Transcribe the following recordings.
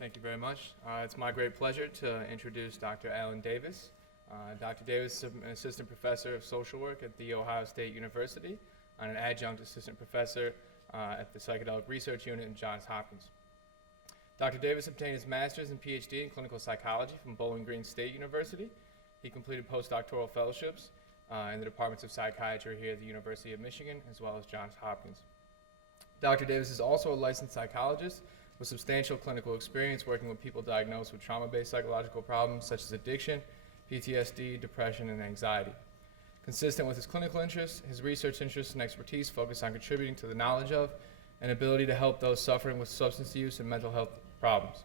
Thank you very much. It's my great pleasure to introduce Dr. Alan Davis. Dr. Davis is an assistant professor of social work at The Ohio State University and an adjunct assistant professor at the Psychedelic Research Unit in Johns Hopkins. Dr. Davis obtained his master's and PhD in clinical psychology from Bowling Green State University. He completed postdoctoral fellowships in the departments of psychiatry here at the University of Michigan, as well as Johns Hopkins. Dr. Davis is also a licensed psychologist with substantial clinical experience working with people diagnosed with trauma-based psychological problems such as addiction, PTSD, depression, and anxiety. Consistent with his clinical interests, his research interests and expertise focus on contributing to the knowledge of and ability to help those suffering with substance use and mental health problems,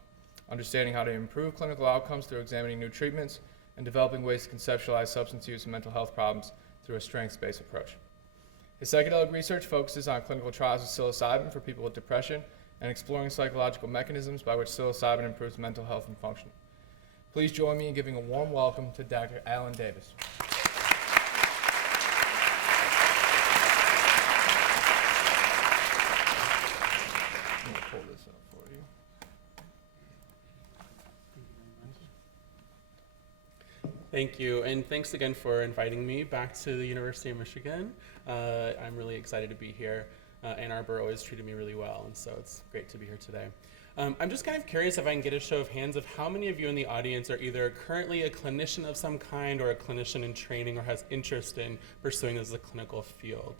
understanding how to improve clinical outcomes through examining new treatments, and developing ways to conceptualize substance use and mental health problems through a strengths-based approach. His psychedelic research focuses on clinical trials of psilocybin for people with depression and exploring psychological mechanisms by which psilocybin improves mental health and function. Please join me in giving a warm welcome to Dr. Alan Davis. I'm going to pull this up for you. Thank you, and thanks again for inviting me back to the University of Michigan. I'm really excited to be here. Ann Arbor always treated me really well, and so it's great to be here today. I'm just kind of curious if I can get a show of hands of how many of you in the audience are either currently a clinician of some kind or a clinician in training or has interest in pursuing this as a clinical field.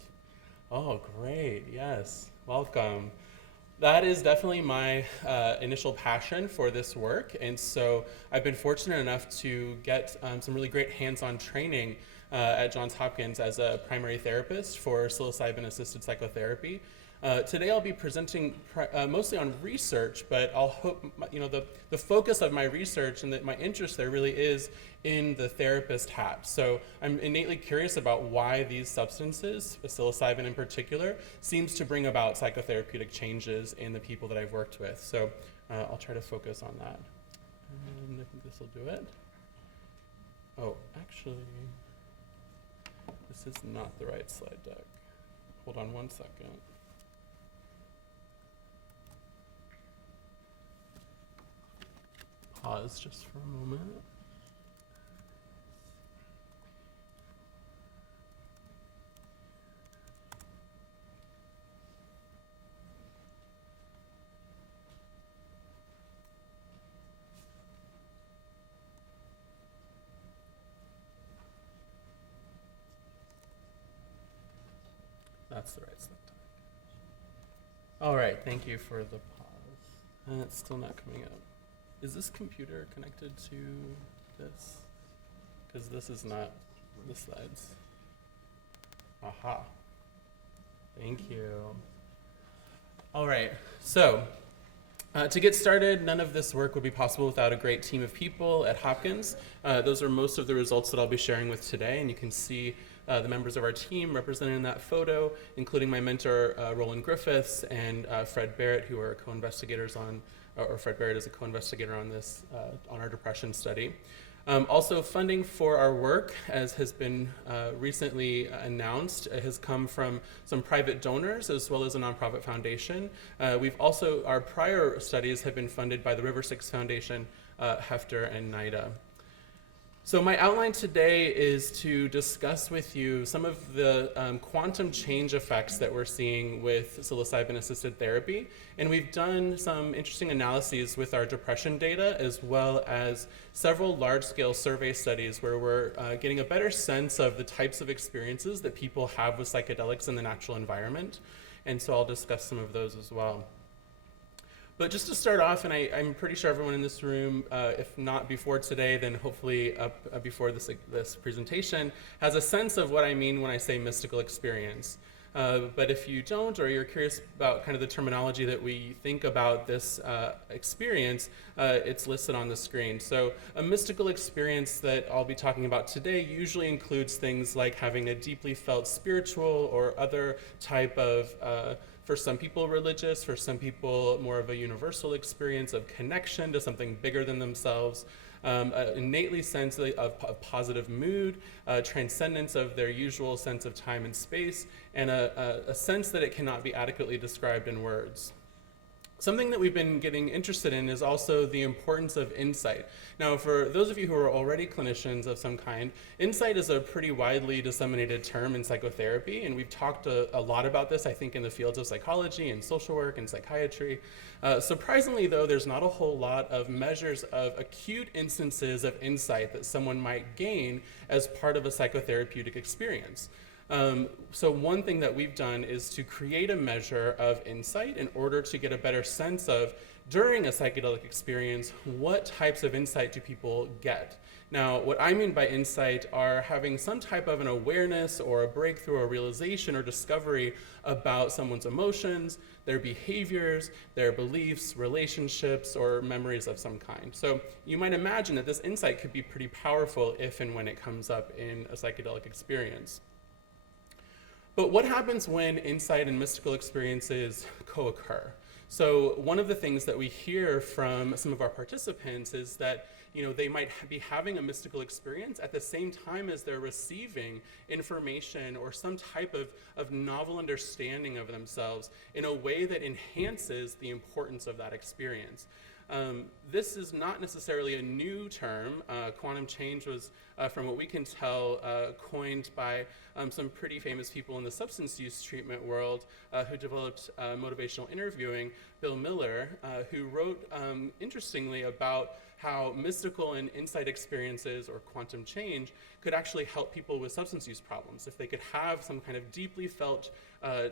Oh, great, yes, welcome. That is definitely my initial passion for this work, and so I've been fortunate enough to get some really great hands-on training at Johns Hopkins as a primary therapist for psilocybin-assisted psychotherapy. Today I'll be presenting mostly on research, but I'll hope, the focus of my research and my interest there really is in the therapist hat. So I'm innately curious about why these substances, psilocybin in particular, seems to bring about psychotherapeutic changes in the people that I've worked with. So I'll try to focus on that. And I think this will do it. Oh, actually, this is not the right slide deck. Hold on one second. Pause just for a moment. That's the right slide. All right, thank you for the pause. And it's still not coming up. Is this computer connected to this? Because this is not the slides. Aha. Thank you. All right, so to get started, none of this work would be possible without a great team of people at Hopkins. Those are most of the results that I'll be sharing with today, and you can see the members of our team represented in that photo, including my mentor, Roland Griffiths, and Fred Barrett, who are co-investigators on, or Fred Barrett is a co-investigator on this, on our depression study. Also, funding for our work, as has been recently announced, has come from some private donors as well as a nonprofit foundation. Our prior studies have been funded by the River Six Foundation, Hefter, and NIDA. So my outline today is to discuss with you some of the quantum change effects that we're seeing with psilocybin-assisted therapy. And we've done some interesting analyses with our depression data, as well as several large-scale survey studies where we're getting a better sense of the types of experiences that people have with psychedelics in the natural environment. And so I'll discuss some of those as well. But just to start off, and I'm pretty sure everyone in this room, if not before today, then hopefully before this presentation, has a sense of what I mean when I say mystical experience. But if you don't, or you're curious about kind of the terminology that we think about this experience, it's listed on the screen. So a mystical experience that I'll be talking about today usually includes things like having a deeply felt spiritual or other type of for some people religious, for some people more of a universal experience of connection to something bigger than themselves, an innately sense of positive mood, transcendence of their usual sense of time and space, and a sense that it cannot be adequately described in words. Something that we've been getting interested in is also the importance of insight. Now, for those of you who are already clinicians of some kind, insight is a pretty widely disseminated term in psychotherapy, and we've talked a lot about this, I think, in the fields of psychology and social work and psychiatry. Surprisingly, though, there's not a whole lot of measures of acute instances of insight that someone might gain as part of a psychotherapeutic experience. So one thing that we've done is to create a measure of insight in order to get a better sense of, during a psychedelic experience, what types of insight do people get? Now, what I mean by insight are having some type of an awareness or a breakthrough or realization or discovery about someone's emotions, their behaviors, their beliefs, relationships, or memories of some kind. So you might imagine that this insight could be pretty powerful if and when it comes up in a psychedelic experience. But what happens when insight and mystical experiences co-occur? So one of the things that we hear from some of our participants is that they might be having a mystical experience at the same time as they're receiving information or some type of novel understanding of themselves in a way that enhances the importance of that experience. This is not necessarily a new term. Quantum change was, from what we can tell, coined by some pretty famous people in the substance use treatment world who developed motivational interviewing. Bill Miller, who wrote, interestingly, about how mystical and insight experiences or quantum change could actually help people with substance use problems. If they could have some kind of deeply felt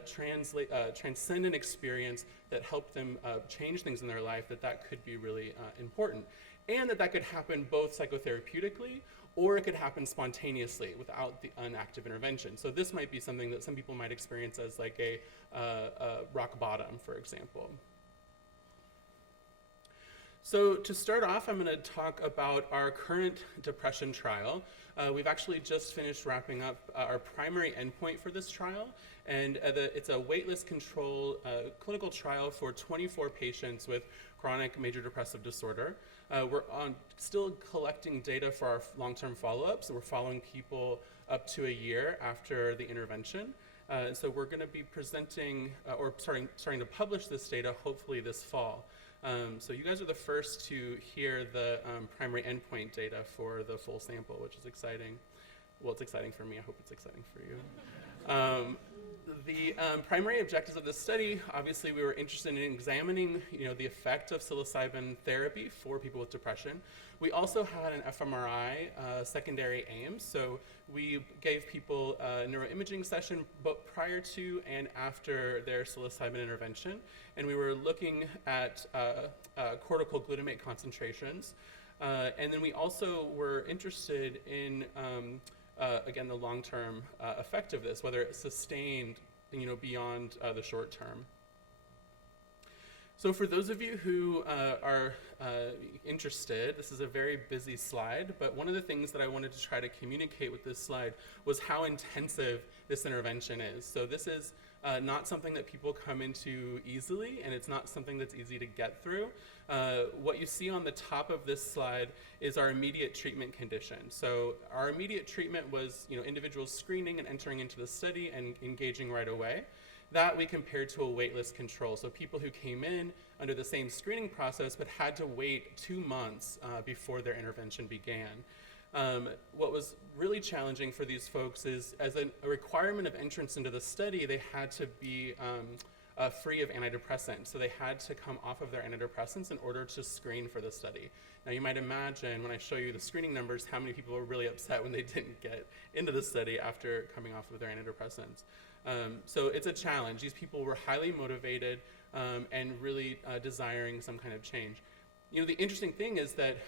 transcendent experience that helped them change things in their life, that could be really important. And that could happen both psychotherapeutically, or it could happen spontaneously without an active intervention. So this might be something that some people might experience as like a rock bottom, for example. So to start off, I'm going to talk about our current depression trial. We've actually just finished wrapping up our primary endpoint for this trial, and it's a waitlist control clinical trial for 24 patients with chronic major depressive disorder. We're still collecting data for our long-term follow-up, so we're following people up to a year after the intervention. So we're going to be presenting or starting to publish this data hopefully this fall. So you guys are the first to hear the primary endpoint data for the full sample, which is exciting. Well, it's exciting for me. I hope it's exciting for you. The primary objectives of this study, obviously we were interested in examining the effect of psilocybin therapy for people with depression. We also had an fMRI secondary aim, so we gave people a neuroimaging session both prior to and after their psilocybin intervention, and we were looking at cortical glutamate concentrations. And then we also were interested in again, the long-term effect of this, whether it's sustained, beyond the short term. So for those of you who are interested, this is a very busy slide, but one of the things that I wanted to try to communicate with this slide was how intensive this intervention is. So this is not something that people come into easily, and it's not something that's easy to get through. What you see on the top of this slide is our immediate treatment condition. So our immediate treatment was individuals screening and entering into the study and engaging right away. That we compared to a waitlist control. So people who came in under the same screening process but had to wait 2 months before their intervention began. What was really challenging for these folks is, as a requirement of entrance into the study, they had to be free of antidepressants. So they had to come off of their antidepressants in order to screen for the study. Now you might imagine when I show you the screening numbers how many people were really upset when they didn't get into the study after coming off of their antidepressants. So it's a challenge. These people were highly motivated and really desiring some kind of change. The interesting thing is that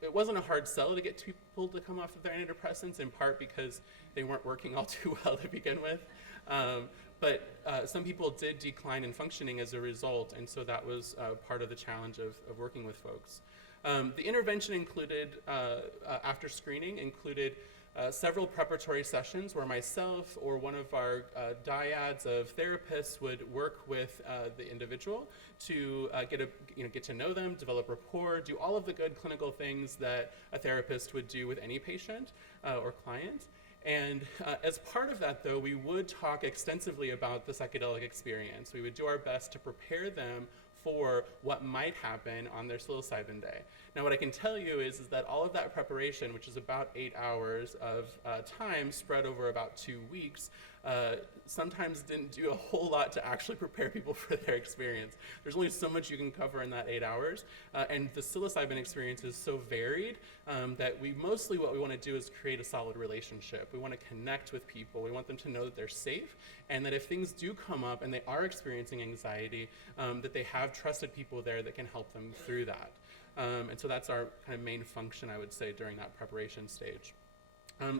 it wasn't a hard sell to get people to come off of their antidepressants, in part because they weren't working all too well to begin with. But some people did decline in functioning as a result, and so that was part of the challenge of working with folks. The intervention included, after screening, included several preparatory sessions where myself or one of our dyads of therapists would work with the individual to get to know them, develop rapport, do all of the good clinical things that a therapist would do with any patient or client. And as part of that, though, we would talk extensively about the psychedelic experience. We would do our best to prepare them for what might happen on their psilocybin day. Now, what I can tell you is that all of that preparation, which is about 8 hours of time spread over about 2 weeks, sometimes didn't do a whole lot to actually prepare people for their experience. There's only so much you can cover in that 8 hours, and the psilocybin experience is so varied that what we want to do is create a solid relationship. We want to connect with people. We want them to know that they're safe, and that if things do come up and they are experiencing anxiety, that they have trusted people there that can help them through that. And so that's our kind of main function, I would say, during that preparation stage.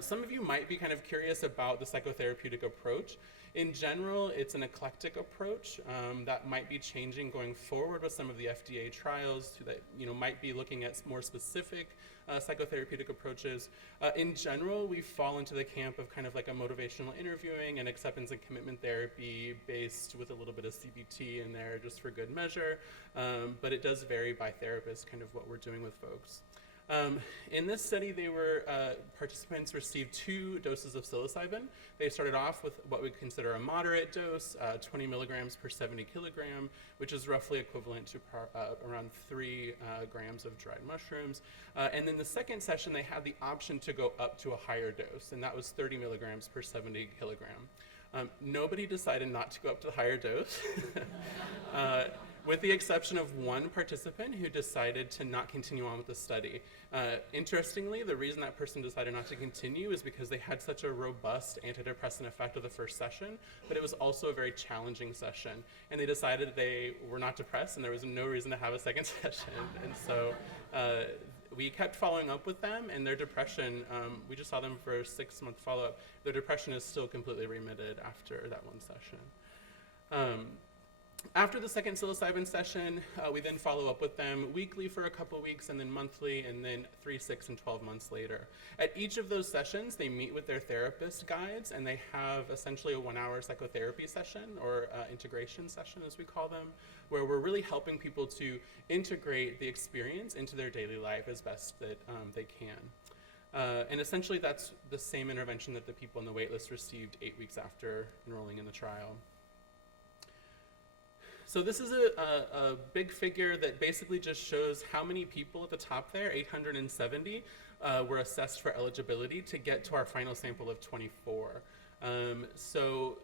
Some of you might be kind of curious about the psychotherapeutic approach. In general, it's an eclectic approach that might be changing going forward with some of the FDA trials that might be looking at more specific psychotherapeutic approaches. In general, we fall into the camp of kind of like a motivational interviewing and acceptance and commitment therapy based with a little bit of CBT in there just for good measure, but it does vary by therapist, kind of what we're doing with folks. In this study, participants received 2 doses of psilocybin. They started off with what we consider a moderate dose, 20 milligrams per 70 kilogram, which is roughly equivalent to around 3 grams of dried mushrooms. And then the second session, they had the option to go up to a higher dose, and that was 30 milligrams per 70 kilogram. Nobody decided not to go up to the higher dose. With the exception of one participant who decided to not continue on with the study. Interestingly, the reason that person decided not to continue is because they had such a robust antidepressant effect of the first session, but it was also a very challenging session. And they decided they were not depressed and there was no reason to have a second session. And so we kept following up with them, and their depression, we just saw them for a 6-month follow-up. Their depression is still completely remitted after that one session. After the second psilocybin session, we then follow up with them weekly for a couple weeks, and then monthly, and then 3, 6, and 12 months later. At each of those sessions, they meet with their therapist guides, and they have essentially a 1-hour psychotherapy session, or integration session as we call them, where we're really helping people to integrate the experience into their daily life as best that they can. And essentially that's the same intervention that the people on the waitlist received 8 weeks after enrolling in the trial. So this is a big figure that basically just shows how many people at the top there, 870, were assessed for eligibility to get to our final sample of 24. So,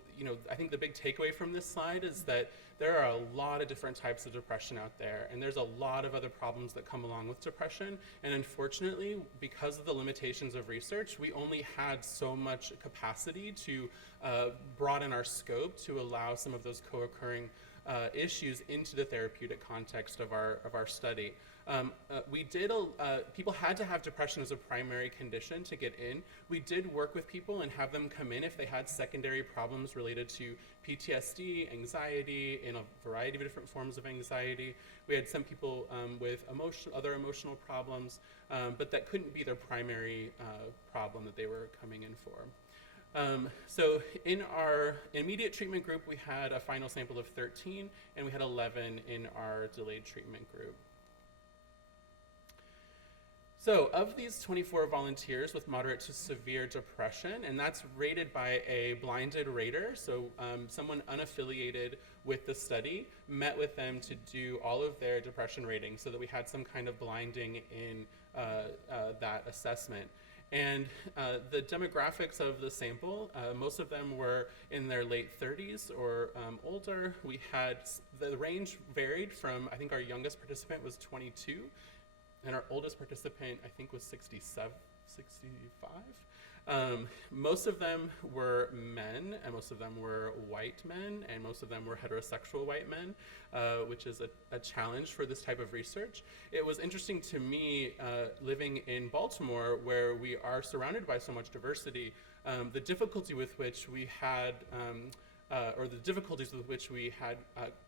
I think the big takeaway from this slide is that there are a lot of different types of depression out there, and there's a lot of other problems that come along with depression. And unfortunately, because of the limitations of research, we only had so much capacity to broaden our scope to allow some of those co-occurring issues into the therapeutic context of our study. People had to have depression as a primary condition to get in. We did work with people and have them come in if they had secondary problems related to PTSD, anxiety, in a variety of different forms of anxiety. We had some people with other emotional problems, but that couldn't be their primary problem that they were coming in for. So in our immediate treatment group, we had a final sample of 13, and we had 11 in our delayed treatment group. So of these 24 volunteers with moderate to severe depression, and that's rated by a blinded rater, so someone unaffiliated with the study met with them to do all of their depression ratings so that we had some kind of blinding in that assessment. And the demographics of the sample, most of them were in their late 30s or older. We had, the range varied from, I think our youngest participant was 22, and our oldest participant, I think, was 65. Most of them were men, and most of them were white men, and most of them were heterosexual white men, which is a challenge for this type of research. It was interesting to me, living in Baltimore, where we are surrounded by so much diversity, the difficulty with which we had,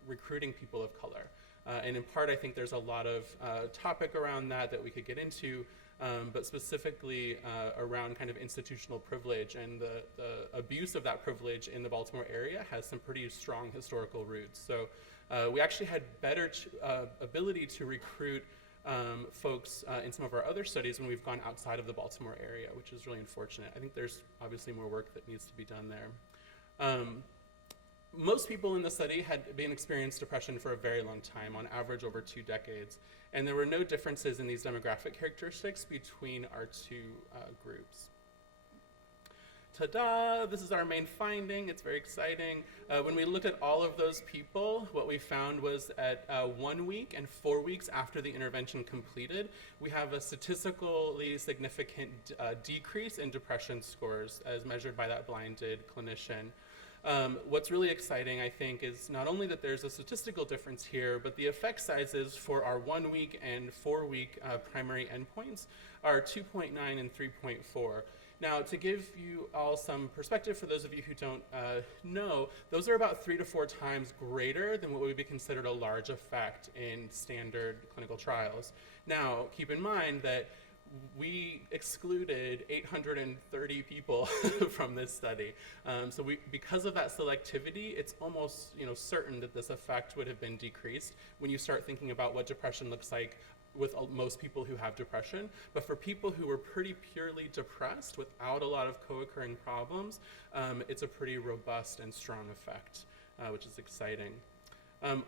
recruiting people of color. And in part, I think there's a lot of topic around that we could get into, but specifically around kind of institutional privilege, and the abuse of that privilege in the Baltimore area has some pretty strong historical roots. So we actually had better ability to recruit folks in some of our other studies when we've gone outside of the Baltimore area, which is really unfortunate. I think there's obviously more work that needs to be done there. most people in the study had been experienced depression for a very long time, on average over 2 decades, and there were no differences in these demographic characteristics between our two groups. Ta-da! This is our main finding. It's very exciting. When we looked at all of those people, what we found was at 1 week and 4 weeks after the intervention completed, we have a statistically significant decrease in depression scores as measured by that blinded clinician. What's really exciting, I think, is not only that there's a statistical difference here, but the effect sizes for our 1 week and 4 week primary endpoints are 2.9 and 3.4. Now, to give you all some perspective, for those of you who don't know, those are about 3 to 4 times greater than what would be considered a large effect in standard clinical trials. Now, keep in mind that we excluded 830 people from this study. So because of that selectivity, it's almost certain that this effect would have been decreased when you start thinking about what depression looks like with most people who have depression. But for people who were pretty purely depressed without a lot of co-occurring problems, it's a pretty robust and strong effect, which is exciting.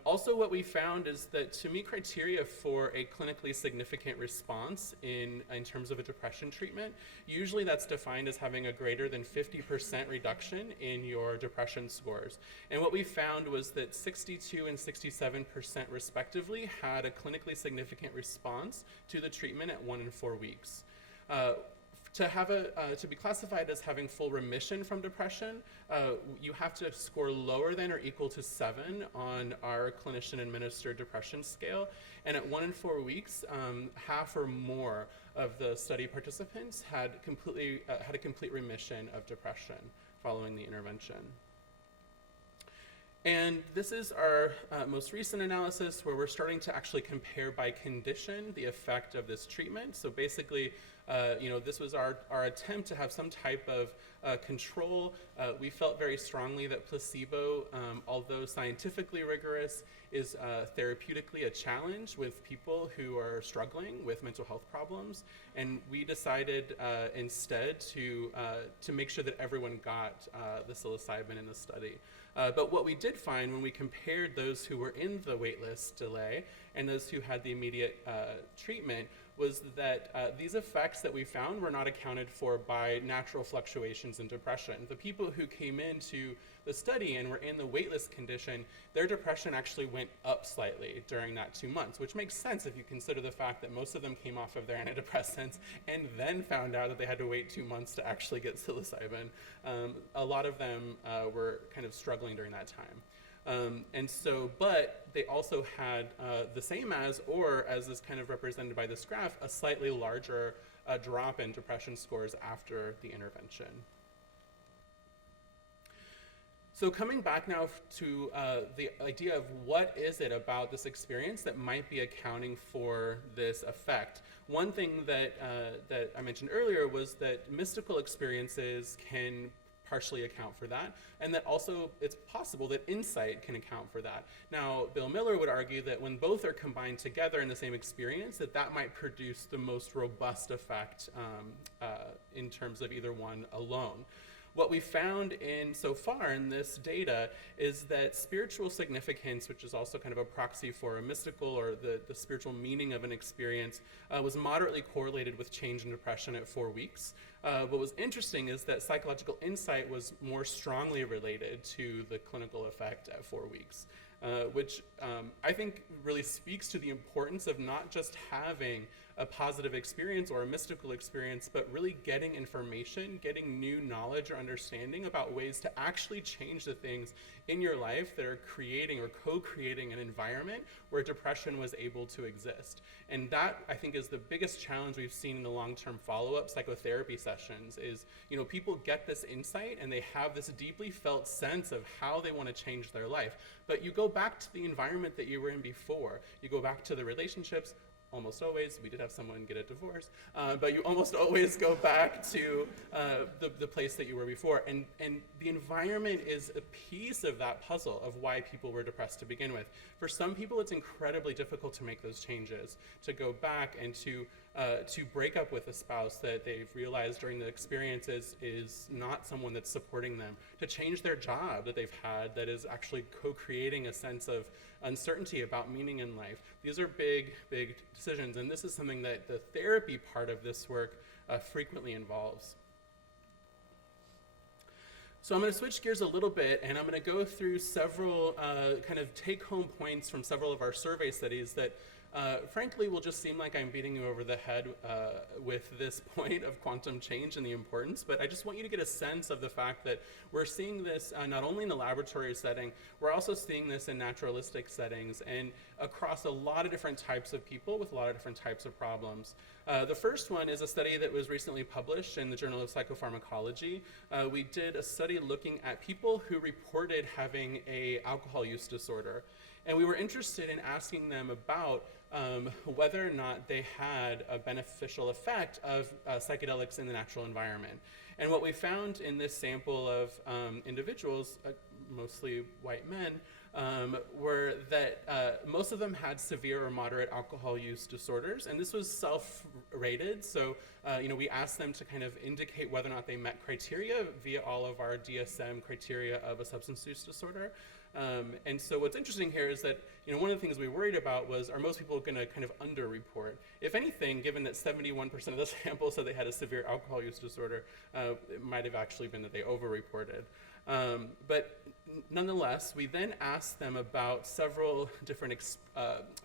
Also, what we found is that to meet criteria for a clinically significant response in terms of a depression treatment, usually that's defined as having a greater than 50% reduction in your depression scores. And what we found was that 62 and 67% respectively had a clinically significant response to the treatment at 1 and 4 weeks. To be classified as having full remission from depression, you have to score lower than or equal to 7 on our clinician-administered depression scale. And at 1 and 4 weeks, half or more of the study participants had a complete remission of depression following the intervention. And this is our most recent analysis where we're starting to actually compare by condition the effect of this treatment. So basically, this was our attempt to have some type of control. We felt very strongly that placebo, although scientifically rigorous, is therapeutically a challenge with people who are struggling with mental health problems. And we decided instead to make sure that everyone got the psilocybin in the study. But what we did find when we compared those who were in the waitlist delay and those who had the immediate treatment was that these effects that we found were not accounted for by natural fluctuations in depression. The people who came into the study and were in the waitlist condition, their depression actually went up slightly during that 2 months, which makes sense if you consider the fact that most of them came off of their antidepressants and then found out that they had to wait 2 months to actually get psilocybin. A lot of them were kind of struggling during that time. But they also had the same as, or as is kind of represented by this graph, a slightly larger drop in depression scores after the intervention. So coming back now to the idea of what is it about this experience that might be accounting for this effect. One thing that I mentioned earlier was that mystical experiences can partially account for that, and that also it's possible that insight can account for that. Now, Bill Miller would argue that when both are combined together in the same experience, that might produce the most robust effect in terms of either one alone. What we found so far in this data is that spiritual significance, which is also kind of a proxy for a mystical or the spiritual meaning of an experience, was moderately correlated with change in depression at 4 weeks. What was interesting is that psychological insight was more strongly related to the clinical effect at 4 weeks, which I think really speaks to the importance of not just having a positive experience or a mystical experience, but really getting information, getting new knowledge or understanding about ways to actually change the things in your life that are creating or co-creating an environment where depression was able to exist. And that, I think, is the biggest challenge we've seen in the long-term follow-up psychotherapy sessions is, people get this insight and they have this deeply felt sense of how they want to change their life. But you go back to the environment that you were in before. You go back to the relationships, almost always, we did have someone get a divorce, but you almost always go back to the place that you were before. And the environment is a piece of that puzzle of why people were depressed to begin with. For some people, it's incredibly difficult to make those changes, to go back and to break up with a spouse that they've realized during the experience is not someone that's supporting them, to change their job that they've had that is actually co-creating a sense of uncertainty about meaning in life. These are big, big decisions, and this is something that the therapy part of this work frequently involves. So I'm going to switch gears a little bit, and I'm going to go through several kind of take-home points from several of our survey studies that frankly will just seem like I'm beating you over the head with this point of quantum change and the importance, but I just want you to get a sense of the fact that we're seeing this not only in the laboratory setting, we're also seeing this in naturalistic settings and across a lot of different types of people with a lot of different types of problems. The first one is a study that was recently published in the Journal of Psychopharmacology. We did a study looking at people who reported having an alcohol use disorder. And we were interested in asking them about whether or not they had a beneficial effect of psychedelics in the natural environment. And what we found in this sample of individuals, mostly white men, were that most of them had severe or moderate alcohol use disorders, and this was self-rated. So, we asked them to kind of indicate whether or not they met criteria via all of our DSM criteria of a substance use disorder. And so what's interesting here is that, one of the things we worried about was, are most people going to kind of under-report? If anything, given that 71% of the sample said they had a severe alcohol use disorder, it might have actually been that they over-reported. But nonetheless, we then asked them about several different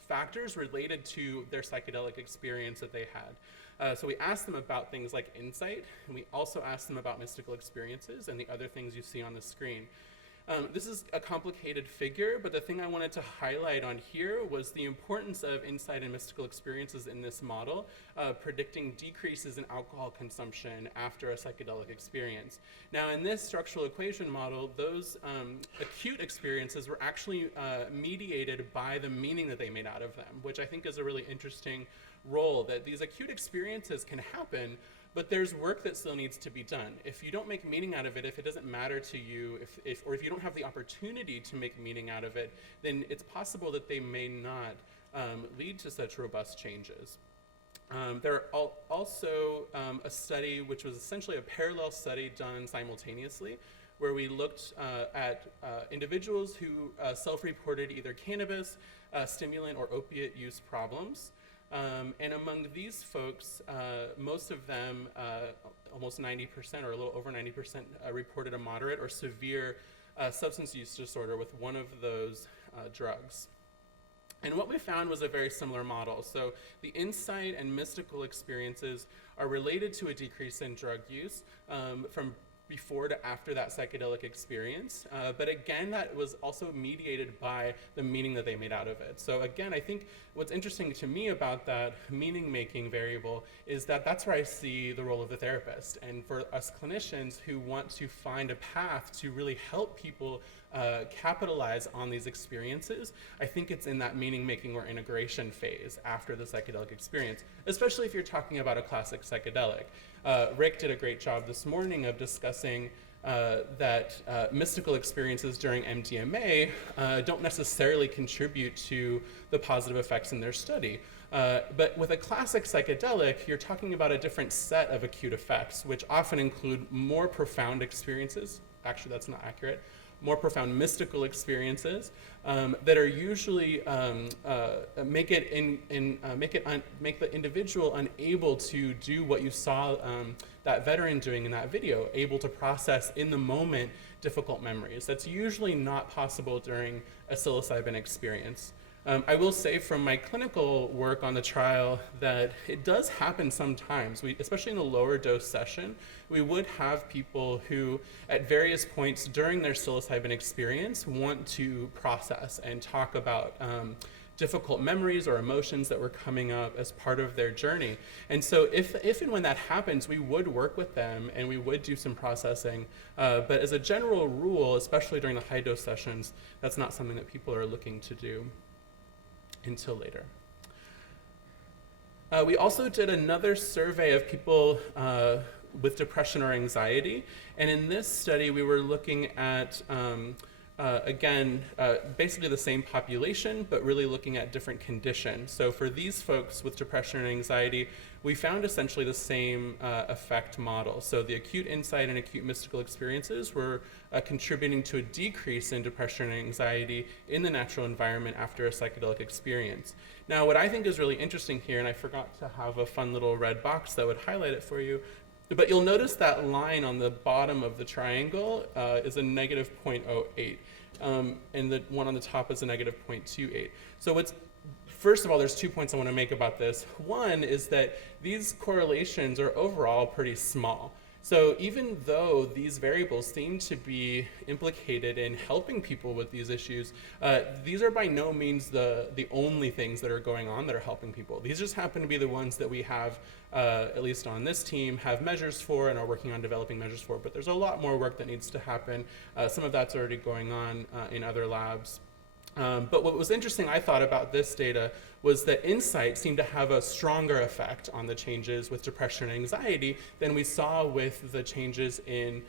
factors related to their psychedelic experience that they had. So we asked them about things like insight, and we also asked them about mystical experiences and the other things you see on the screen. This is a complicated figure, but the thing I wanted to highlight on here was the importance of insight and mystical experiences in this model, predicting decreases in alcohol consumption after a psychedelic experience. Now, in this structural equation model, those acute experiences were actually mediated by the meaning that they made out of them, which I think is a really interesting role, that these acute experiences can happen, but there's work that still needs to be done. If you don't make meaning out of it, if it doesn't matter to you, or if you don't have the opportunity to make meaning out of it, then it's possible that they may not lead to such robust changes. There are also a study, which was essentially a parallel study done simultaneously, where we looked at individuals who self-reported either cannabis, stimulant, or opiate use problems. And among these folks, most of them, almost 90% or a little over 90%, reported a moderate or severe substance use disorder with one of those drugs. And what we found was a very similar model. So the insight and mystical experiences are related to a decrease in drug use from before to after that psychedelic experience. But again, that was also mediated by the meaning that they made out of it. So again, I think what's interesting to me about that meaning-making variable is that that's where I see the role of the therapist. And for us clinicians who want to find a path to really help people capitalize on these experiences, I think it's in that meaning-making or integration phase after the psychedelic experience, especially if you're talking about a classic psychedelic. Rick did a great job this morning of discussing that mystical experiences during MDMA don't necessarily contribute to the positive effects in their study. But with a classic psychedelic, you're talking about a different set of acute effects, which often include more profound experiences. Actually, that's not accurate. More profound mystical experiences that are usually make the individual unable to do what you saw that veteran doing in that video, able to process in the moment difficult memories. That's usually not possible during a psilocybin experience. I will say from my clinical work on the trial that it does happen sometimes. Especially in the lower dose session, we would have people who at various points during their psilocybin experience want to process and talk about difficult memories or emotions that were coming up as part of their journey. And so if and when that happens, we would work with them and we would do some processing. But as a general rule, especially during the high dose sessions, that's not something that people are looking to do until later. We also did another survey of people with depression or anxiety. And in this study, we were looking at, again, basically the same population, but really looking at different conditions. So for these folks with depression and anxiety, we found essentially the same effect model. So the acute insight and acute mystical experiences were contributing to a decrease in depression and anxiety in the natural environment after a psychedelic experience. Now, what I think is really interesting here, and I forgot to have a fun little red box that would highlight it for you, but you'll notice that line on the bottom of the triangle is a negative 0.08, and the one on the top is a negative 0.28. So first of all, there's 2 points I want to make about this. One is that these correlations are overall pretty small. So even though these variables seem to be implicated in helping people with these issues, these are by no means the only things that are going on that are helping people. These just happen to be the ones that we have, at least on this team, have measures for and are working on developing measures for. But there's a lot more work that needs to happen. Some of that's already going on in other labs. But what was interesting, I thought, about this data was that insight seemed to have a stronger effect on the changes with depression and anxiety than we saw with the changes in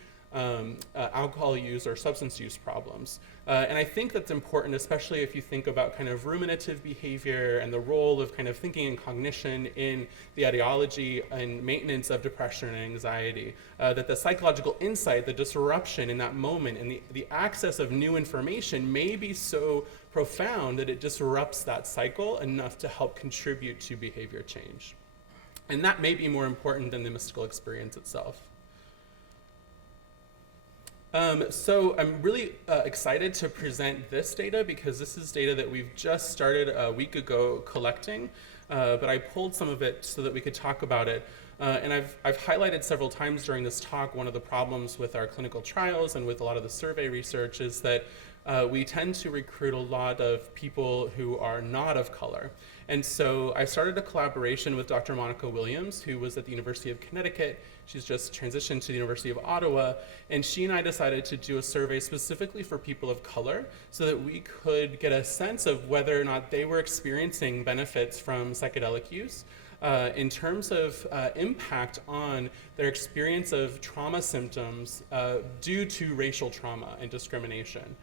alcohol use or substance use problems. And I think that's important, especially if you think about kind of ruminative behavior and the role of kind of thinking and cognition in the etiology and maintenance of depression and anxiety. That the psychological insight, the disruption in that moment, and the access of new information may be so profound that it disrupts that cycle enough to help contribute to behavior change. And that may be more important than the mystical experience itself. So I'm really excited to present this data because this is data that we've just started a week ago collecting, but I pulled some of it so that we could talk about it. And I've highlighted several times during this talk one of the problems with our clinical trials and with a lot of the survey research is that we tend to recruit a lot of people who are not of color. And so I started a collaboration with Dr. Monica Williams, who was at the University of Connecticut. She's just transitioned to the University of Ottawa. And she and I decided to do a survey specifically for people of color so that we could get a sense of whether or not they were experiencing benefits from psychedelic use in terms of impact on their experience of trauma symptoms due to racial trauma and discrimination.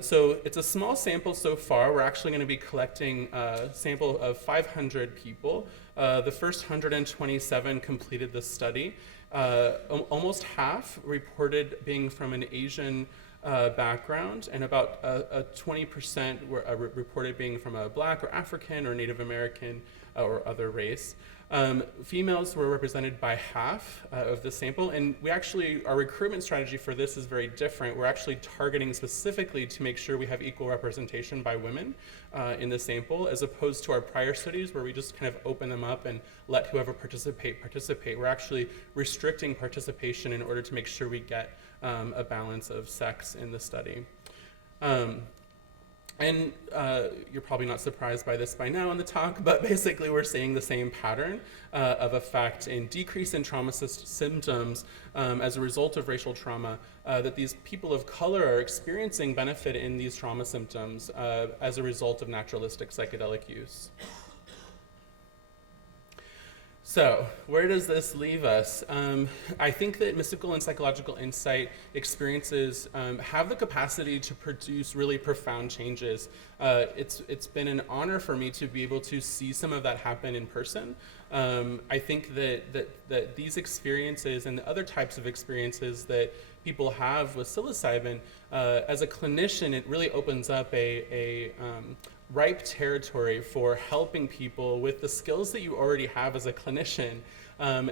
So it's a small sample so far. We're actually going to be collecting a sample of 500 people. The first 127 completed the study. Almost half reported being from an Asian background, and about 20% were reported being from a Black or African or Native American or other race. Females were represented by half of the sample, and our recruitment strategy for this is very different. We're actually targeting specifically to make sure we have equal representation by women in the sample, as opposed to our prior studies where we just kind of open them up and let whoever participate. We're actually restricting participation in order to make sure we get a balance of sex in the study. And you're probably not surprised by this by now in the talk, but basically we're seeing the same pattern of effect in decrease in trauma symptoms as a result of racial trauma, that these people of color are experiencing benefit in these trauma symptoms as a result of naturalistic psychedelic use. So, where does this leave us? I think that mystical and psychological insight experiences have the capacity to produce really profound changes. It's been an honor for me to be able to see some of that happen in person. I think that these experiences and the other types of experiences that people have with psilocybin, as a clinician, it really opens up a ripe territory for helping people with the skills that you already have as a clinician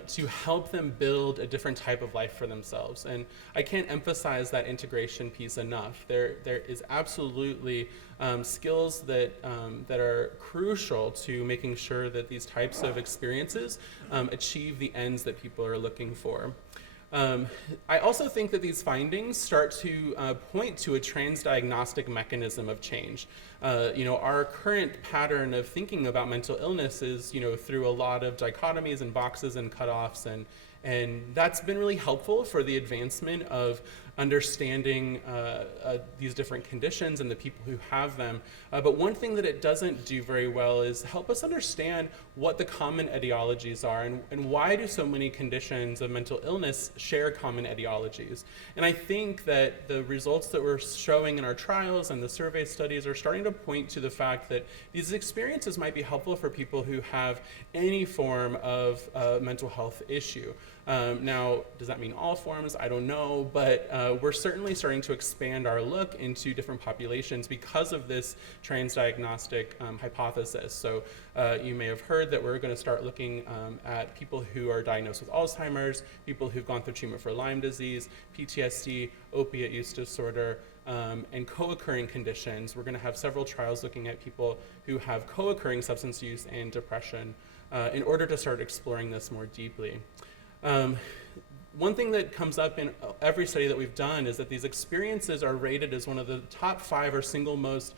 to help them build a different type of life for themselves. And I can't emphasize that integration piece enough. There is absolutely skills that are crucial to making sure that these types of experiences achieve the ends that people are looking for. I also think that these findings start to point to a transdiagnostic mechanism of change. Our current pattern of thinking about mental illness is, through a lot of dichotomies and boxes and cutoffs, and that's been really helpful for the advancement of understanding these different conditions and the people who have them. But one thing that it doesn't do very well is help us understand what the common etiologies are and why do so many conditions of mental illness share common etiologies. And I think that the results that we're showing in our trials and the survey studies are starting to point to the fact that these experiences might be helpful for people who have any form of mental health issue. Now, does that mean all forms? I don't know, but we're certainly starting to expand our look into different populations because of this transdiagnostic hypothesis. So you may have heard that we're going to start looking at people who are diagnosed with Alzheimer's, people who've gone through treatment for Lyme disease, PTSD, opiate use disorder, and co-occurring conditions. We're going to have several trials looking at people who have co-occurring substance use and depression in order to start exploring this more deeply. One thing that comes up in every study that we've done is that these experiences are rated as one of the top 5 or single most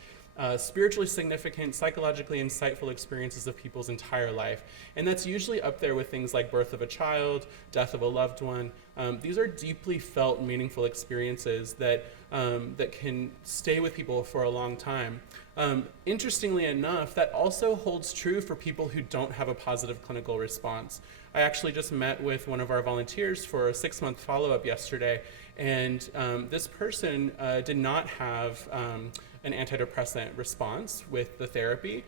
spiritually significant, psychologically insightful experiences of people's entire life. And that's usually up there with things like birth of a child, death of a loved one. These are deeply felt, meaningful experiences that can stay with people for a long time. Interestingly enough, that also holds true for people who don't have a positive clinical response. I actually just met with one of our volunteers for a 6-month follow-up yesterday, and this person did not have an antidepressant response with the therapy,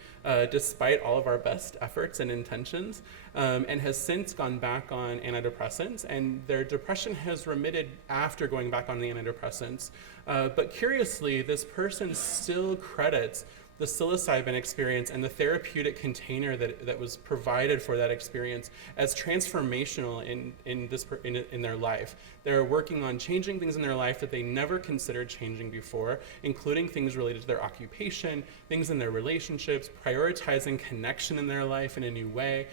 despite all of our best efforts and intentions, and has since gone back on antidepressants, and their depression has remitted after going back on the antidepressants. But curiously, this person still credits the psilocybin experience and the therapeutic container that was provided for that experience as transformational in their life. They're working on changing things in their life that they never considered changing before, including things related to their occupation, things in their relationships, prioritizing connection in their life in a new way.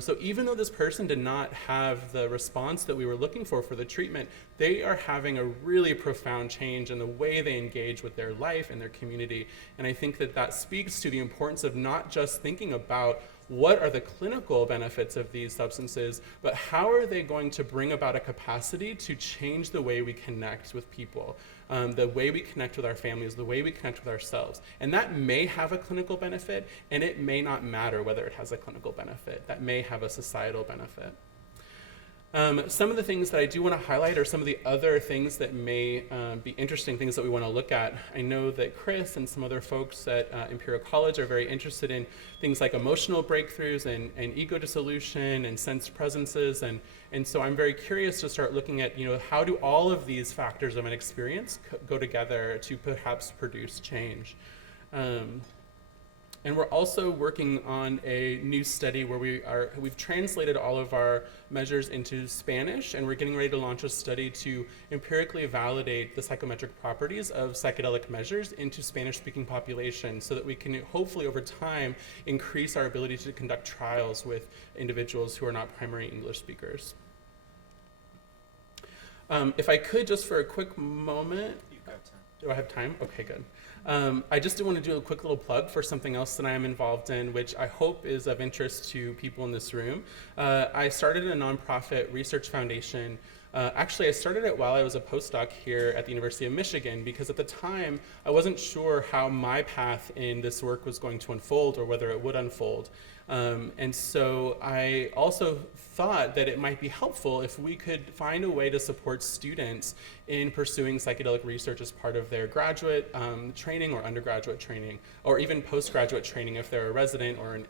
So even though this person did not have the response that we were looking for the treatment, they are having a really profound change in the way they engage with their life and their community. And I think that speaks to the importance of not just thinking about what are the clinical benefits of these substances, but how are they going to bring about a capacity to change the way we connect with people, the way we connect with our families, the way we connect with ourselves. And that may have a clinical benefit, and it may not matter whether it has a clinical benefit. That may have a societal benefit. Some of the things that I do want to highlight are some of the other things that may be interesting things that we want to look at. I know that Chris and some other folks at Imperial College are very interested in things like emotional breakthroughs and ego dissolution and sensed presences. And so I'm very curious to start looking at, how do all of these factors of an experience go together to perhaps produce change. And we're also working on a new study where we've translated all of our measures into Spanish, and we're getting ready to launch a study to empirically validate the psychometric properties of psychedelic measures into Spanish-speaking populations so that we can hopefully over time increase our ability to conduct trials with individuals who are not primary English speakers. If I could, just for a quick moment. You've got time. Do I have time? Okay, good. I just do want to do a quick little plug for something else that I am involved in, which I hope is of interest to people in this room. I started a nonprofit research foundation. Actually, I started it while I was a postdoc here at the University of Michigan, because at the time, I wasn't sure how my path in this work was going to unfold or whether it would unfold. And so I also thought that it might be helpful if we could find a way to support students in pursuing psychedelic research as part of their graduate training or undergraduate training, or even postgraduate training if they're a resident or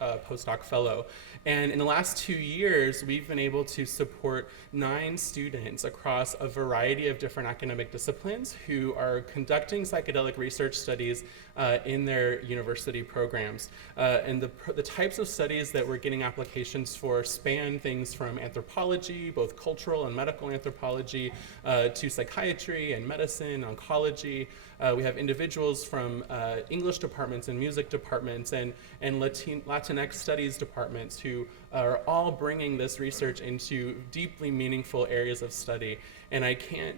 a postdoc fellow. And in the last 2 years, we've been able to support 9 students across a variety of different academic disciplines who are conducting psychedelic research studies in their university programs. And the types of studies that we're getting applications for span things from anthropology, both cultural and medical anthropology, to psychiatry and medicine, oncology, We have individuals from English departments and music departments and Latinx studies departments who are all bringing this research into deeply meaningful areas of study. And I can't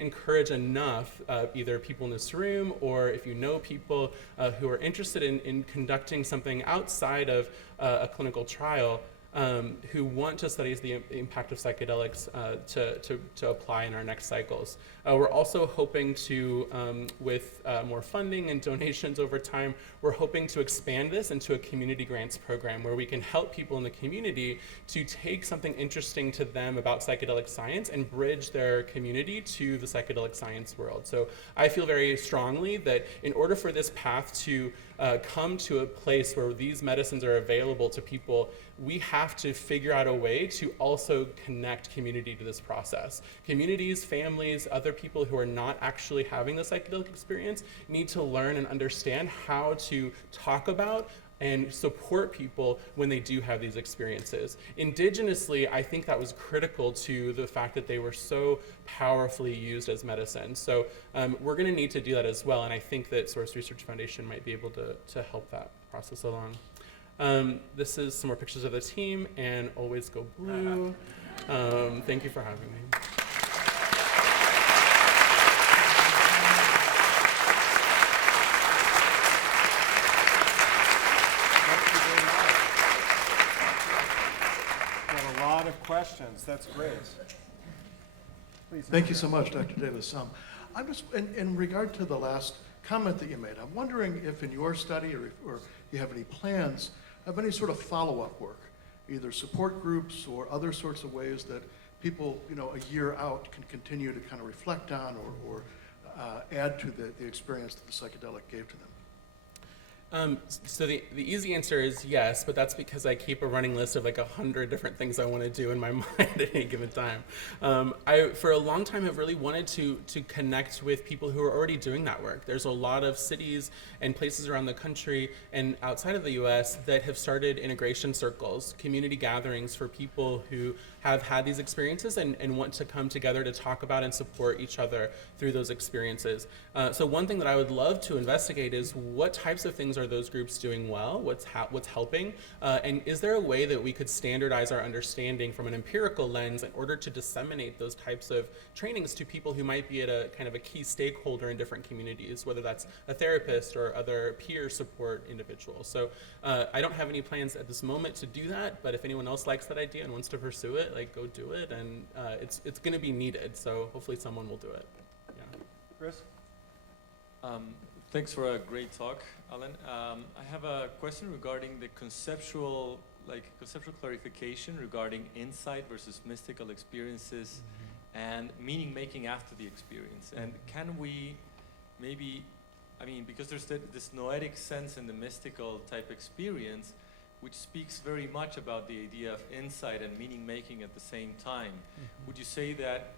encourage enough either people in this room or if you know people who are interested in conducting something outside of a clinical trial, who want to study the impact of psychedelics to apply in our next cycles. We're also hoping to, with more funding and donations over time, we're hoping to expand this into a community grants program where we can help people in the community to take something interesting to them about psychedelic science and bridge their community to the psychedelic science world. So I feel very strongly that in order for this path to come to a place where these medicines are available to people, we have to figure out a way to also connect community to this process. Communities, families, other people who are not actually having the psychedelic experience need to learn and understand how to talk about and support people when they do have these experiences. Indigenously, I think that was critical to the fact that they were so powerfully used as medicine. So we're gonna need to do that as well, and I think that Source Research Foundation might be able to help that process along. This is some more pictures of the team, and always go blue. Thank you for having me. Questions. That's great. Please. Thank you so much, Dr. Davis. I'm just, in regard to the last comment that you made, I'm wondering if in your study or you have any plans of any sort of follow-up work, either support groups or other sorts of ways that people, a year out can continue to kind of reflect on or add to the experience that the psychedelic gave to them. So the easy answer is yes, but that's because I keep a running list of like 100 different things I want to do in my mind at any given time. I, for a long time, have really wanted to connect with people who are already doing that work. There's a lot of cities and places around the country and outside of the US that have started integration circles, community gatherings for people who have had these experiences and want to come together to talk about and support each other through those experiences. So one thing that I would love to investigate is what types of things are those groups doing well, what's helping, and is there a way that we could standardize our understanding from an empirical lens in order to disseminate those types of trainings to people who might be at a kind of a key stakeholder in different communities, whether that's a therapist or other peer support individuals. So I don't have any plans at this moment to do that, but if anyone else likes that idea and wants to pursue it, like go do it, and it's going to be needed, so hopefully someone will do it. Yeah. Chris? Thanks for a great talk, Alan. I have a question regarding the conceptual clarification regarding insight versus mystical experiences and meaning making after the experience. And can we maybe, because there's this noetic sense in the mystical type experience, which speaks very much about the idea of insight and meaning making at the same time. Would you say that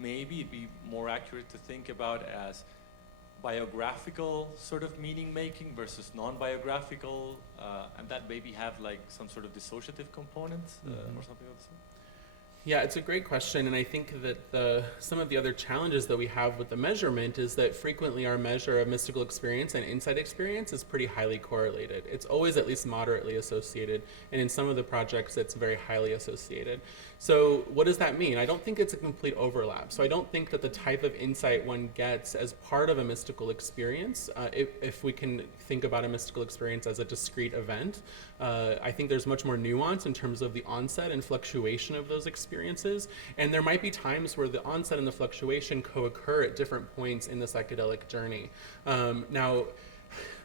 maybe it'd be more accurate to think about as biographical sort of meaning making versus non-biographical, and that maybe have like some sort of dissociative component or something like that? Yeah, it's a great question, and I think that some of the other challenges that we have with the measurement is that frequently our measure of mystical experience and insight experience is pretty highly correlated. It's always at least moderately associated, and in some of the projects it's very highly associated. So what does that mean? I don't think it's a complete overlap. So I don't think that the type of insight one gets as part of a mystical experience, if we can think about a mystical experience as a discrete event, I think there's much more nuance in terms of the onset and fluctuation of those experiences. And there might be times where the onset and the fluctuation co-occur at different points in the psychedelic journey. Now,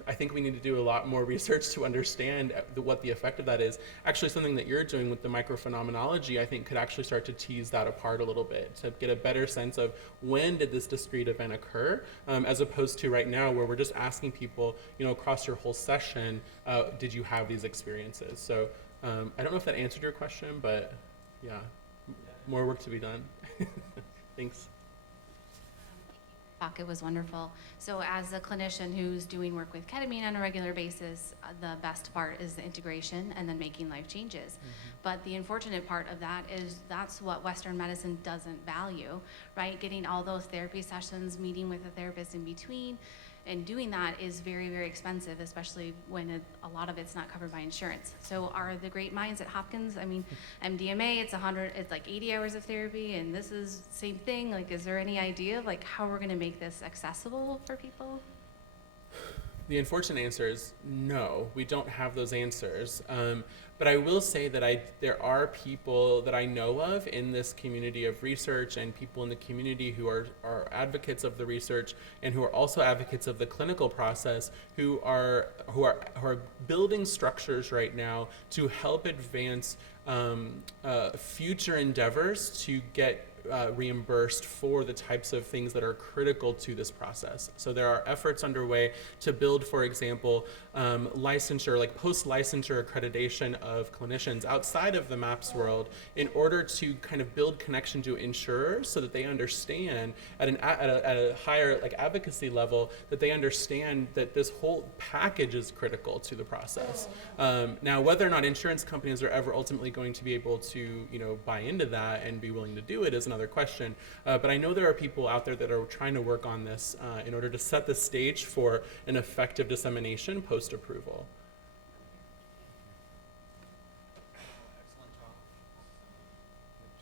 I think we need to do a lot more research to understand what the effect of that is. Actually, something that you're doing with the microphenomenology, I think, could actually start to tease that apart a little bit, to get a better sense of when did this discrete event occur, as opposed to right now where we're just asking people, across your whole session, did you have these experiences? So I don't know if that answered your question, but yeah, more work to be done. Thanks. talk. It was wonderful. So as a clinician who's doing work with ketamine on a regular basis, the best part is the integration and then making life changes. But the unfortunate part of that is that's what Western medicine doesn't value, right? Getting all those therapy sessions, meeting with a therapist in between, and doing that is very, very expensive, especially when a lot of it's not covered by insurance. So are the great minds at Hopkins, I mean, MDMA, it's like 80 hours of therapy, and this is same thing. Like, is there any idea of like how we're gonna make this accessible for people? The unfortunate answer is no, we don't have those answers. But I will say that there are people that I know of in this community of research and people in the community who are advocates of the research and who are also advocates of the clinical process who are building structures right now to help advance future endeavors to get reimbursed for the types of things that are critical to this process. So there are efforts underway to build, for example, licensure, like post-licensure accreditation of clinicians outside of the MAPS world in order to kind of build connection to insurers so that they understand at a higher like advocacy level that they understand that this whole package is critical to the process. Now, whether or not insurance companies are ever ultimately going to be able to, buy into that and be willing to do it is another question. But I know there are people out there that are trying to work on this in order to set the stage for an effective dissemination post-approval. Excellent talk.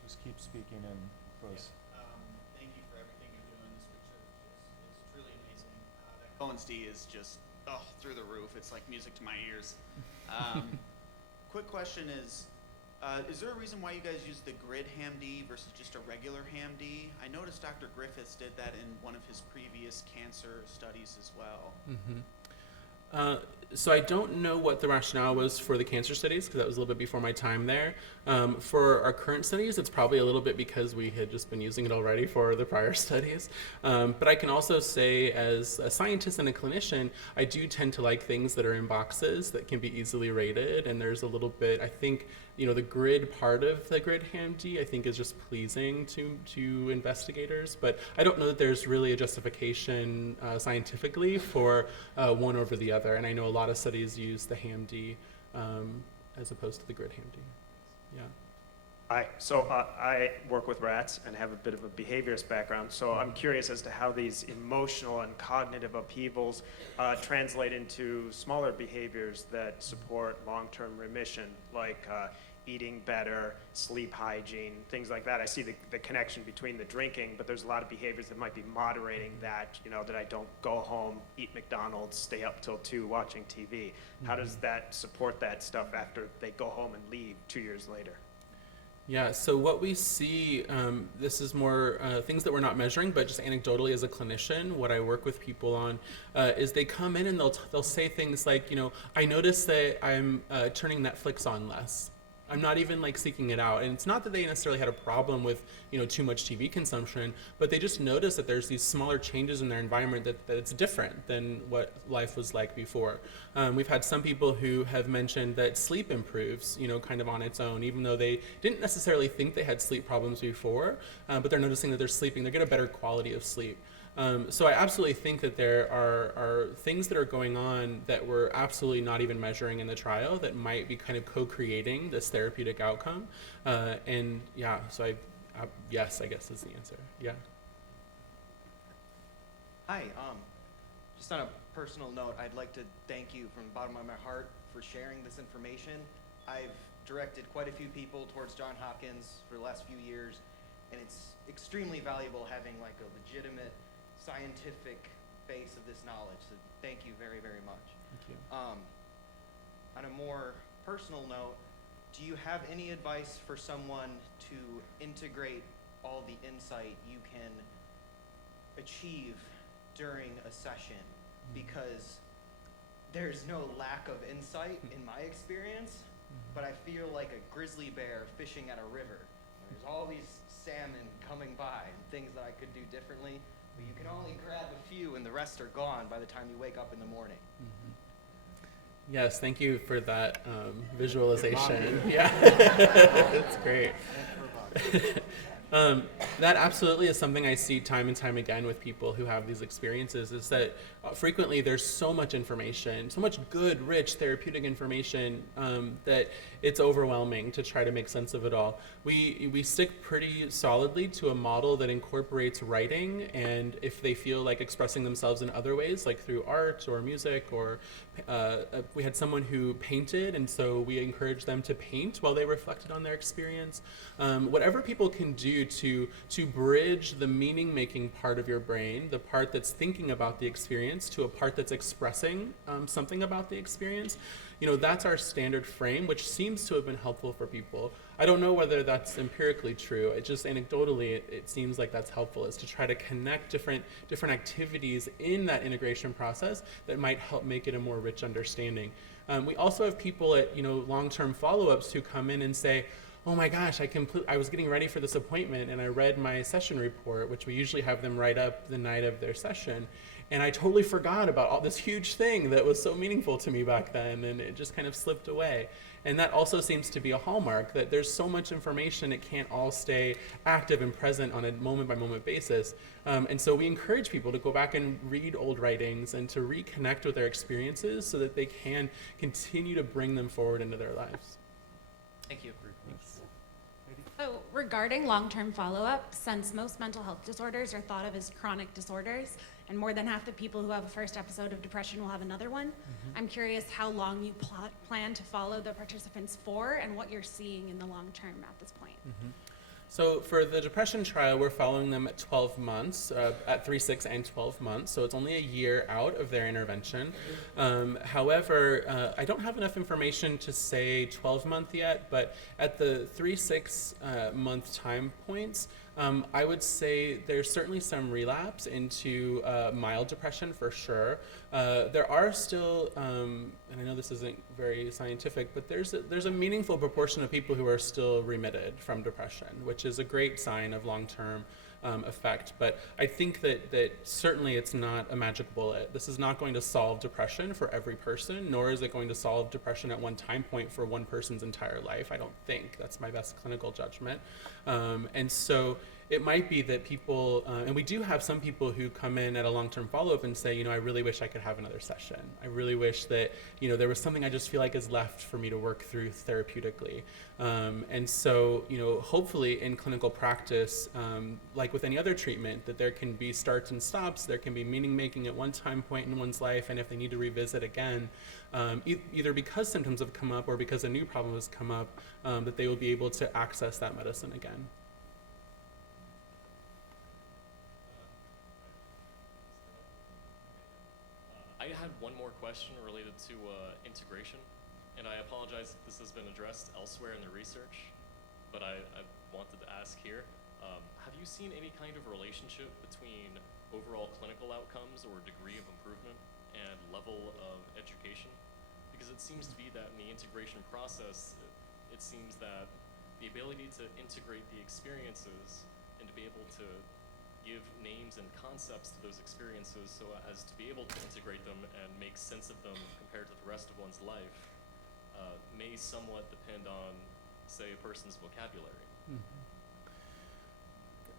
Just keep speaking and close. Thank you for everything you're doing. This research is truly amazing. That Cohen's D is just through the roof. It's like music to my ears. Quick question is there a reason why you guys use the grid HAM-D versus just a regular HAM-D? I noticed Dr. Griffiths did that in one of his previous cancer studies as well. So I don't know what the rationale was for the cancer studies because that was a little bit before my time there. For our current studies, it's probably a little bit because we had just been using it already for the prior studies. But I can also say as a scientist and a clinician, I do tend to like things that are in boxes that can be easily rated. And there's a little bit, I think, the grid part of the grid HAM-D, I think is just pleasing to investigators. But I don't know that there's really a justification scientifically for one over the other. And I know a lot of studies use the HAM-D as opposed to the grid HAM-D. Yeah. I work with rats and have a bit of a behaviorist background, so I'm curious as to how these emotional and cognitive upheavals translate into smaller behaviors that support long-term remission, like eating better, sleep hygiene, things like that. I see the connection between the drinking, but there's a lot of behaviors that might be moderating that, that I don't go home, eat McDonald's, stay up till 2 watching TV. How does that support that stuff after they go home and leave 2 years later? Yeah, so what we see, this is more things that we're not measuring, but just anecdotally as a clinician, what I work with people on is they come in and they'll say things like, I notice that I'm turning Netflix on less. I'm not even like seeking it out. And it's not that they necessarily had a problem with, too much TV consumption, but they just notice that there's these smaller changes in their environment that it's different than what life was like before. We've had some people who have mentioned that sleep improves, kind of on its own, even though they didn't necessarily think they had sleep problems before, but they're noticing that they're sleeping, they get a better quality of sleep. So I absolutely think that there are things that are going on that we're absolutely not even measuring in the trial that might be kind of co-creating this therapeutic outcome. And yeah, so yes, I guess is the answer. Yeah. Hi. Just on a personal note, I'd like to thank you from the bottom of my heart for sharing this information. I've directed quite a few people towards Johns Hopkins for the last few years, and it's extremely valuable having like a legitimate scientific base of this knowledge. So thank you very, very much. Thank you. On a more personal note, do you have any advice for someone to integrate all the insight you can achieve during a session? Because there's no lack of insight in my experience, but I feel like a grizzly bear fishing at a river. There's all these salmon coming by and things that I could do differently, but you can only grab a few and the rest are gone by the time you wake up in the morning. Yes, thank you for that visualization. Yeah, that's great. That absolutely is something I see time and time again with people who have these experiences, is that frequently there's so much information, so much good, rich, therapeutic information, that it's overwhelming to try to make sense of it all. We stick pretty solidly to a model that incorporates writing, and if they feel like expressing themselves in other ways, like through art or music, or we had someone who painted, and so we encouraged them to paint while they reflected on their experience. Whatever people can do to bridge the meaning-making part of your brain, the part that's thinking about the experience, to a part that's expressing something about the experience, that's our standard frame, which seems to have been helpful for people. I don't know whether that's empirically true. It just anecdotally, it seems like that's helpful, is to try to connect different activities in that integration process that might help make it a more rich understanding. We also have people at long-term follow-ups who come in and say, oh my gosh, I was getting ready for this appointment and I read my session report, which we usually have them write up the night of their session. And I totally forgot about all this huge thing that was so meaningful to me back then, and it just kind of slipped away. And that also seems to be a hallmark, that there's so much information, it can't all stay active and present on a moment-by-moment basis. And so we encourage people to go back and read old writings and to reconnect with their experiences so that they can continue to bring them forward into their lives. Thank you. So regarding long-term follow-up, since most mental health disorders are thought of as chronic disorders, and more than half the people who have a first episode of depression will have another one, I'm curious how long you plan to follow the participants for and what you're seeing in the long term at this point. So for the depression trial, we're following them at 12 months, at 3, 6, and 12 months. So it's only a year out of their intervention. However, I don't have enough information to say 12-month yet, but at the 3, 6 month time points, I would say there's certainly some relapse into mild depression for sure. There are still, and I know this isn't very scientific, but there's a meaningful proportion of people who are still remitted from depression, which is a great sign of long-term effect. But I think that certainly it's not a magic bullet. This is not going to solve depression for every person, nor is it going to solve depression at one time point for one person's entire life. I don't think. That's my best clinical judgment. And so it might be that people, and we do have some people who come in at a long-term follow-up and say, I really wish I could have another session. I really wish that, there was something I just feel like is left for me to work through therapeutically. And so, hopefully in clinical practice, like with any other treatment, that there can be starts and stops, there can be meaning making at one time point in one's life, and if they need to revisit again, either because symptoms have come up or because a new problem has come up, that they will be able to access that medicine again. I had one more question related to integration, and I apologize if this has been addressed elsewhere in the research, but I wanted to ask here. Have you seen any kind of relationship between overall clinical outcomes or degree of improvement and level of education? Because it seems to be that in the integration process, it seems that the ability to integrate the experiences and to be able to give names and concepts to those experiences so as to be able to integrate them and make sense of them compared to the rest of one's life may somewhat depend on, say, a person's vocabulary.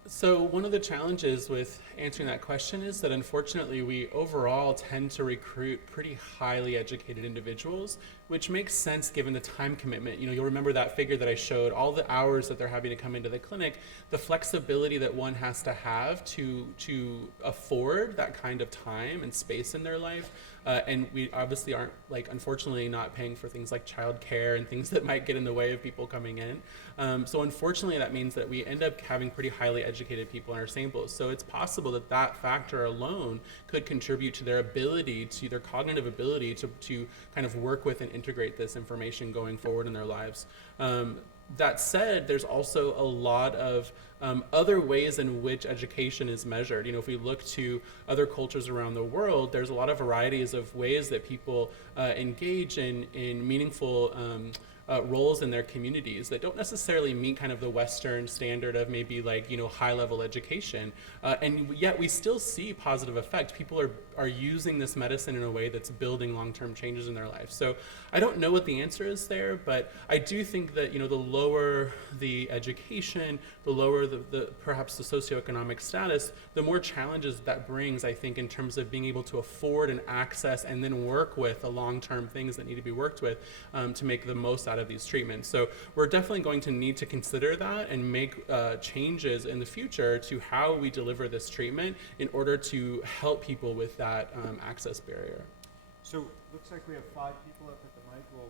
So one of the challenges with answering that question is that unfortunately we overall tend to recruit pretty highly educated individuals, which makes sense given the time commitment. You'll remember that figure that I showed, all the hours that they're having to come into the clinic, the flexibility that one has to have to afford that kind of time and space in their life. And we obviously aren't, unfortunately not paying for things like childcare and things that might get in the way of people coming in. So unfortunately that means that we end up having pretty highly educated people in our samples. So it's possible that that factor alone could contribute to their ability, to their cognitive ability to kind of work with and integrate this information going forward in their lives. That said, there's also a lot of other ways in which education is measured. If we look to other cultures around the world, there's a lot of varieties of ways that people engage in meaningful roles in their communities that don't necessarily meet kind of the Western standard of maybe high-level education. And yet we still see positive effects. People are using this medicine in a way that's building long-term changes in their life. So I don't know what the answer is there, but I do think that the lower the education, the lower the perhaps the socioeconomic status, the more challenges that brings, I think, in terms of being able to afford and access and then work with the long-term things that need to be worked with to make the most out of these treatments. So we're definitely going to need to consider that and make changes in the future to how we deliver this treatment in order to help people with that access barrier. So looks like we have 5 people up at the mic. We'll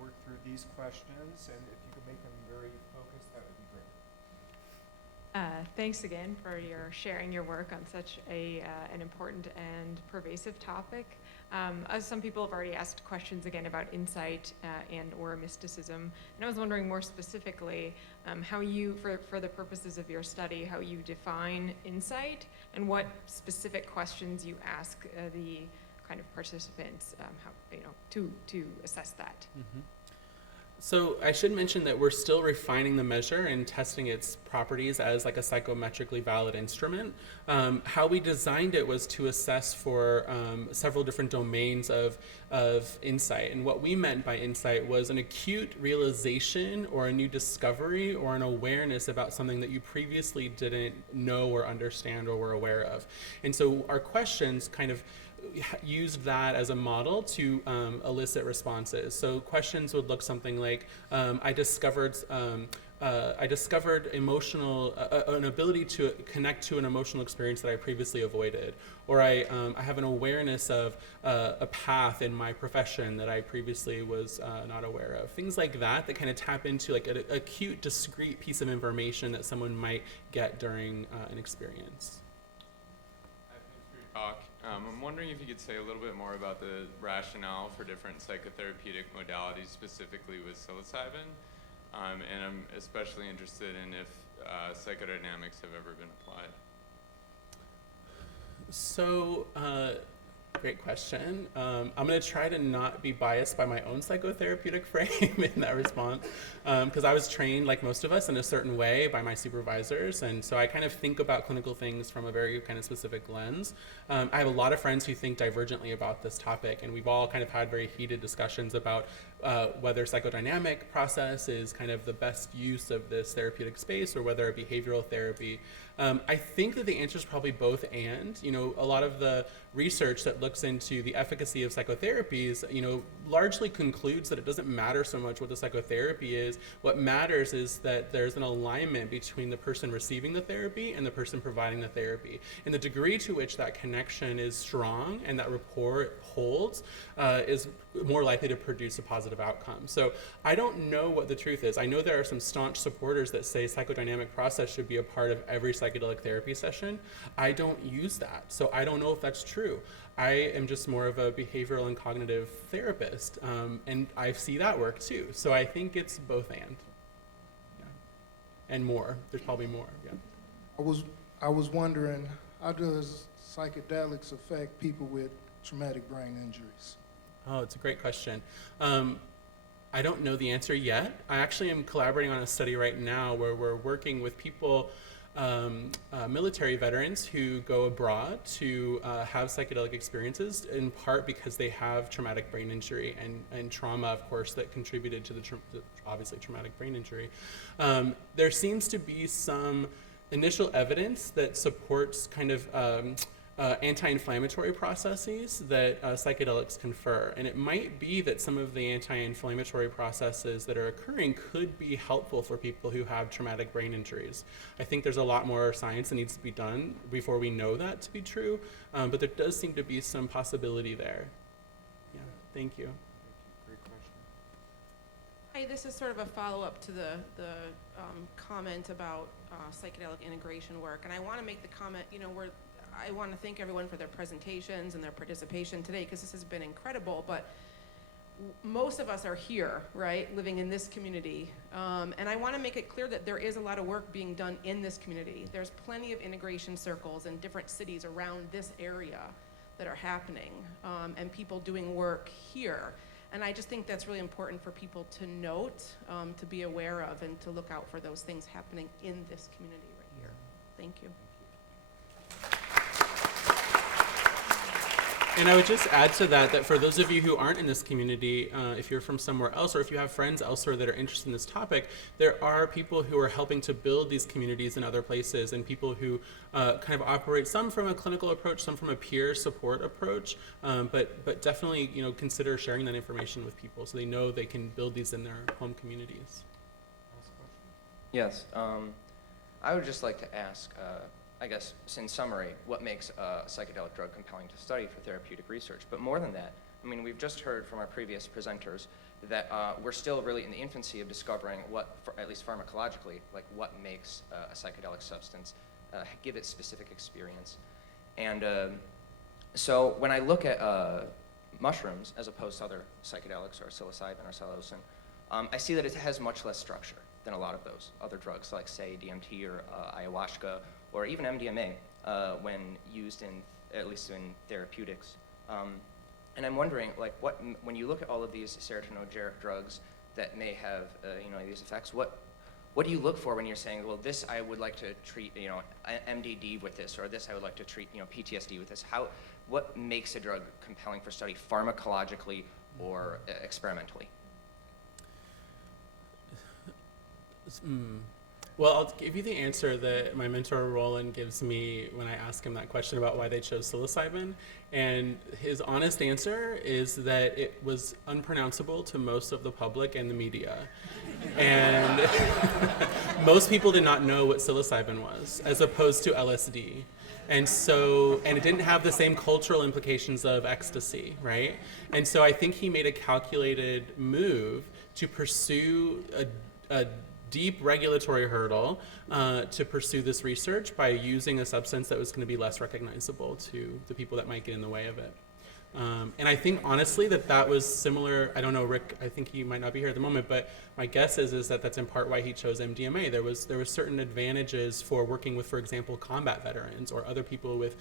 work through these questions, and if you could make them very focused, that would be great. Thanks again for your sharing your work on such an important and pervasive topic. As some people have already asked questions again about insight and or mysticism, and I was wondering more specifically how you, for the purposes of your study, how you define insight and what specific questions you ask the kind of participants, to assess that. Mm-hmm. So I should mention that we're still refining the measure and testing its properties as like a psychometrically valid instrument. How we designed it was to assess for several different domains of insight. And what we meant by insight was an acute realization or a new discovery or an awareness about something that you previously didn't know or understand or were aware of. And so our questions kind of used that as a model to elicit responses. So questions would look something like, I discovered emotional, an ability to connect to an emotional experience that I previously avoided, or I have an awareness of a path in my profession that I previously was not aware of. Things like that that kind of tap into like an acute, discrete piece of information that someone might get during an experience. Thanks for your talk. I'm wondering if you could say a little bit more about the rationale for different psychotherapeutic modalities, specifically with psilocybin. And I'm especially interested in if psychodynamics have ever been applied. So, great question. I'm going to try to not be biased by my own psychotherapeutic frame in that response, because I was trained, like most of us, in a certain way by my supervisors, and so I kind of think about clinical things from a very kind of specific lens. I have a lot of friends who think divergently about this topic, and we've all kind of had very heated discussions about whether psychodynamic process is kind of the best use of this therapeutic space or whether a behavioral therapy. I think that the answer is probably both and. A lot of the research that looks into the efficacy of psychotherapies, largely concludes that it doesn't matter so much what the psychotherapy is. What matters is that there's an alignment between the person receiving the therapy and the person providing the therapy. And the degree to which that connection is strong and that rapport holds is more likely to produce a positive outcome. So I don't know what the truth is. I know there are some staunch supporters that say psychodynamic process should be a part of every psychedelic therapy session. I don't use that, so I don't know if that's true. I am just more of a behavioral and cognitive therapist, and I see that work too. So I think it's both and. Yeah. And more. There's probably more. Yeah. I was wondering, how does psychedelics affect people with traumatic brain injuries? Oh, it's a great question. I don't know the answer yet. I actually am collaborating on a study right now where we're working with people, military veterans who go abroad to have psychedelic experiences, in part because they have traumatic brain injury and trauma, of course, that contributed to the obviously traumatic brain injury. There seems to be some initial evidence that supports kind of anti-inflammatory processes that psychedelics confer. And it might be that some of the anti-inflammatory processes that are occurring could be helpful for people who have traumatic brain injuries. I think there's a lot more science that needs to be done before we know that to be true, but there does seem to be some possibility there. Yeah, thank you. Great question. Hi, this is sort of a follow-up to the comment about psychedelic integration work, and I want to make the comment, I want to thank everyone for their presentations and their participation today, because this has been incredible, but most of us are here, right, living in this community, and I want to make it clear that there is a lot of work being done in this community. There's plenty of integration circles in different cities around this area that are happening, and people doing work here. And I just think that's really important for people to note, to be aware of, and to look out for those things happening in this community right here. Thank you. And I would just add to that, that for those of you who aren't in this community, if you're from somewhere else or if you have friends elsewhere that are interested in this topic, there are people who are helping to build these communities in other places, and people who kind of operate, some from a clinical approach, some from a peer support approach, but definitely, consider sharing that information with people so they know they can build these in their home communities. Yes, I would just like to ask, I guess, in summary, what makes a psychedelic drug compelling to study for therapeutic research? But more than that, I mean, we've just heard from our previous presenters that we're still really in the infancy of discovering what, at least pharmacologically, like what makes a psychedelic substance give it specific experience. And so when I look at mushrooms, as opposed to other psychedelics or psilocybin or psilocin, I see that it has much less structure than a lot of those other drugs, like say DMT or ayahuasca, or even MDMA, when used in, at least in therapeutics. And I'm wondering, like, when you look at all of these serotonergic drugs that may have, these effects, what do you look for when you're saying, well, this I would like to treat, MDD with this, or this I would like to treat, PTSD with this? What makes a drug compelling for study pharmacologically or experimentally? Well, I'll give you the answer that my mentor Roland gives me when I ask him that question about why they chose psilocybin. And his honest answer is that it was unpronounceable to most of the public and the media. And most people did not know what psilocybin was, as opposed to LSD. And it didn't have the same cultural implications of ecstasy, right? And so I think he made a calculated move to pursue a deep regulatory hurdle to pursue this research by using a substance that was going to be less recognizable to the people that might get in the way of it. And I think, honestly, that was similar. I don't know, Rick, I think he might not be here at the moment, but my guess is that that's in part why he chose MDMA. There was certain advantages for working with, for example, combat veterans or other people with,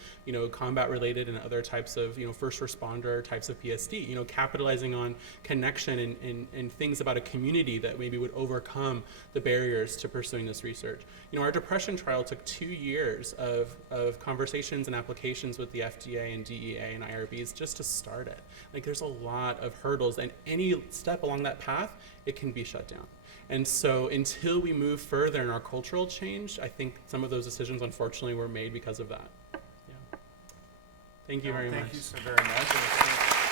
combat-related and other types of, first responder types of PSD, capitalizing on connection and things about a community that maybe would overcome the barriers to pursuing this research. Our depression trial took 2 years of conversations and applications with the FDA and DEA and IRBs just to start it. Like, there's a lot of hurdles, and any step along that path, it can be shut down. And so until we move further in our cultural change, I think some of those decisions, unfortunately, were made because of that. Yeah. Thank you very much. Thank you so very much.